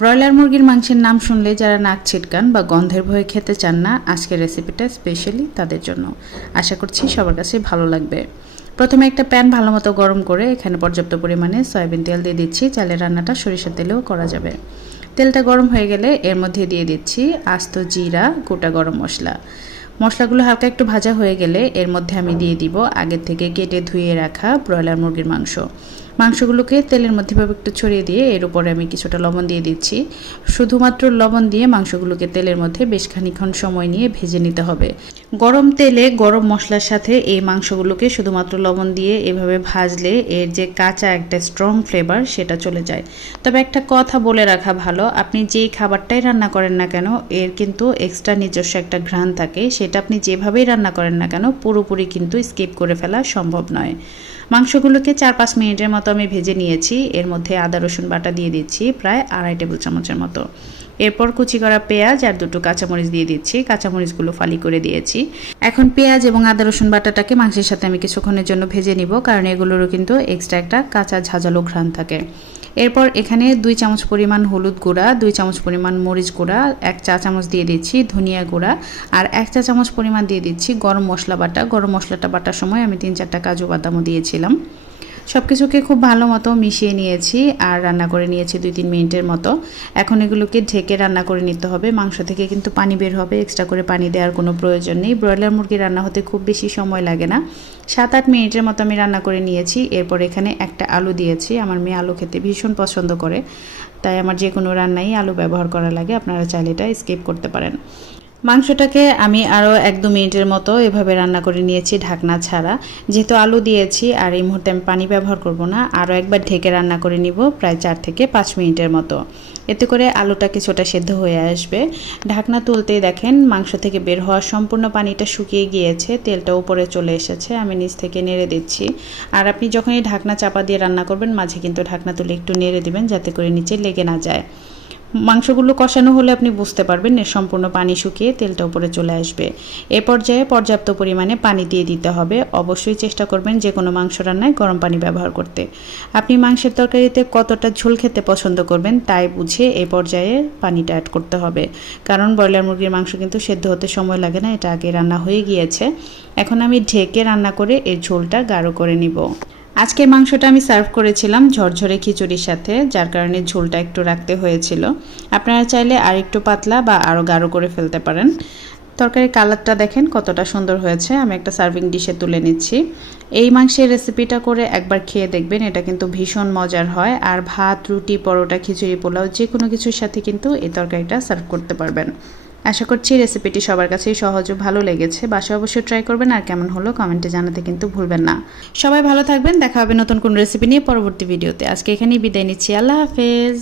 Broiler মুরগির মাংসের নাম শুনলে যারা নাক ছিটকান বা গন্ধের ভয়ে খেতে চান না, আজকের রেসিপিটা স্পেশালি তাদের জন্য। আশা করছি সবার কাছে ভালো লাগবে। প্রথমে একটা প্যান ভালো মতো গরম করে এখানে পর্যাপ্ত পরিমাণে সয়াবিন তেল দিয়ে দিচ্ছি। চালের রান্নাটা সরিষার তেলেও করা যাবে। তেলটা গরম হয়ে গেলে এর মধ্যে দিয়ে দিচ্ছি আস্ত জিরা, গোটা গরম মশলা। মশলাগুলো হালকা একটু ভাজা হয়ে গেলে এর মধ্যে আমি দিয়ে দিব আগের থেকে কেটে ধুয়ে রাখা ব্রয়লার মুরগির মাংস। মাংসগুলোকে তেলের মধ্যে ভাবে একটু ছড়িয়ে দিয়ে এর উপরে আমি কিছুটা লবণ দিয়ে দিচ্ছি। শুধুমাত্র লবণ দিয়ে মাংসগুলোকে তেলের মধ্যে বেশ খানিক্ষণ সময় নিয়ে ভেজে নিতে হবে। গরম তেলে গরম মশলার সাথে এই মাংসগুলোকে শুধুমাত্র লবণ দিয়ে এভাবে ভাজলে এর যে কাঁচা একটা স্ট্রং ফ্লেভার সেটা চলে যায়। তবে একটা কথা বলে রাখা ভালো, আপনি যেই খাবারটাই রান্না করেন না কেন, এর কিন্তু এক্সট্রা নিজস্ব একটা ঘ্রাণ থাকে, সেটা আপনি যেভাবেই রান্না করেন না কেন, পুরোপুরি কিন্তু স্কিপ করে ফেলা সম্ভব নয়। মাংসগুলোকে চার পাঁচ মিনিটের মতো আমি ভেজে নিয়েছি। এর মধ্যে আদা, রসুন বাটা দিয়ে দিচ্ছি, প্রায় আড়াই টেবিল চামচের মতো। এরপর কুচি করা পেঁয়াজ আর দুটো কাঁচামরিচ দিয়ে দিচ্ছি। কাঁচামরিচগুলো ফালি করে দিয়েছি। এখন পেঁয়াজ এবং আদা, রসুন বাটাটাকে মাংসের সাথে আমি কিছুক্ষণের জন্য ভেজে নিব, কারণ এগুলোরও কিন্তু এক্সট্রা একটা কাঁচা ঝাঁঝালো ঘ্রাণ থাকে। এরপর এখানে দুই চামচ পরিমাণ হলুদ গুঁড়া, দুই চামচ পরিমাণ মরিচ গুঁড়া, এক চা চামচ দিয়ে দিচ্ছি ধনিয়া গুঁড়া আর এক চা চামচ পরিমাণ দিয়ে দিচ্ছি গরম মশলা বাটা। গরম মশলাটা বাটার সময় আমি তিন চারটা কাজু বাদামও দিয়েছিলাম। সব কিছুকে খুব ভালো মতো মিশিয়ে নিয়েছি আর রান্না করে নিয়েছি দুই তিন মিনিটের মতো। এখন এগুলোকে ঢেকে রান্না করে নিতে হবে। মাংস থেকে কিন্তু পানি বের হবে এক্সট্রা করে পানি দেওয়ার কোনো প্রয়োজন নেই। ব্রয়লার মুরগি রান্না হতে খুব বেশি সময় লাগে না। সাত আট মিনিটের মতো আমি রান্না করে নিয়েছি। এরপর এখানে একটা আলু দিয়েছি। আমার মেয়ে আলু খেতে ভীষণ পছন্দ করে। তাই আমার যে কোনো রান্নাই আলু ব্যবহার করা লাগে। আপনারা চাইলে এটা স্কিপ করতে পারেন। মাংসটাকে আমি আরও এক দু মিনিটের মতো এভাবে রান্না করে নিয়েছি ঢাকনা ছাড়া। যেহেতু আলু দিয়েছি আর এই মুহূর্তে আমি পানি ব্যবহার করব না আরও একবার ঢেকে রান্না করে নিব প্রায় চার থেকে পাঁচ মিনিটের মতো। এতে করে আলুটা কিছুটা সেদ্ধ হয়ে আসবে। ঢাকনা তুলতেই দেখেন মাংস থেকে বের হওয়া সম্পূর্ণ পানিটা শুকিয়ে গিয়েছে, তেলটা উপরে চলে এসেছে, আমি নিচ থেকে নেড়ে দিচ্ছি। আর আপনি যখনই ঢাকনা চাপা দিয়ে রান্না করবেন, মাঝে কিন্তু ঢাকনা তুলে একটু নেড়ে দেবেন যাতে করে নিচে লেগে না যায়। মাংসগুলো কষানো হলে আপনি বুঝতে পারবেন এর সম্পূর্ণ পানি শুকিয়ে তেলটা উপরে চলে আসবে। এ পর্যায়ে পর্যাপ্ত পরিমাণে পানি দিয়ে দিতে হবে। অবশ্যই চেষ্টা করবেন যে কোনো মাংস রান্নায় গরম পানি ব্যবহার করতে। আপনি মাংসের তরকারিতে কতটা ঝোল খেতে পছন্দ করবেন তাই বুঝে এ পর্যায়ে পানিটা অ্যাড করতে হবে। কারণ ব্রয়লার মুরগির মাংস কিন্তু সেদ্ধ হতে সময় লাগে না, এটা আগে রান্না হয়ে গিয়েছে। এখন আমি ঢেকে রান্না করে এর ঝোলটা গাঢ় করে নিব। আজকের মাংসটা আমি সার্ভ করেছিলাম ঝরঝরে খিচুড়ির সাথে, যার কারণে ঝোলটা একটু রাখতে হয়েছিল। আপনারা চাইলে আর একটু পাতলা বা আরও গাঢ় করে ফেলতে পারেন। তরকারির কালারটা দেখেন কতটা সুন্দর হয়েছে। আমি একটা সার্ভিং ডিশে তুলে নিচ্ছি। এই মাংসের রেসিপিটা করে একবার খেয়ে দেখবেন, এটা কিন্তু ভীষণ মজার হয়। আর ভাত, রুটি, পরোটা, খিচুড়ি, পোলাও যে কোনো কিছুর সাথে কিন্তু এই তরকারিটা সার্ভ করতে পারবেন। আশা করছি রেসিপিটি সবার কাছেই সহজ ও ভালো লেগেছে। বাসায় অবশ্যই ট্রাই করবেন আর কেমন হলো কমেন্টে জানাতে কিন্তু ভুলবেন না। সবাই ভালো থাকবেন, দেখা হবে নতুন কোন রেসিপি নিয়ে পরবর্তী ভিডিওতে আজকে এখানেই বিদায় নিচ্ছি। আল্লাহ হাফেজ।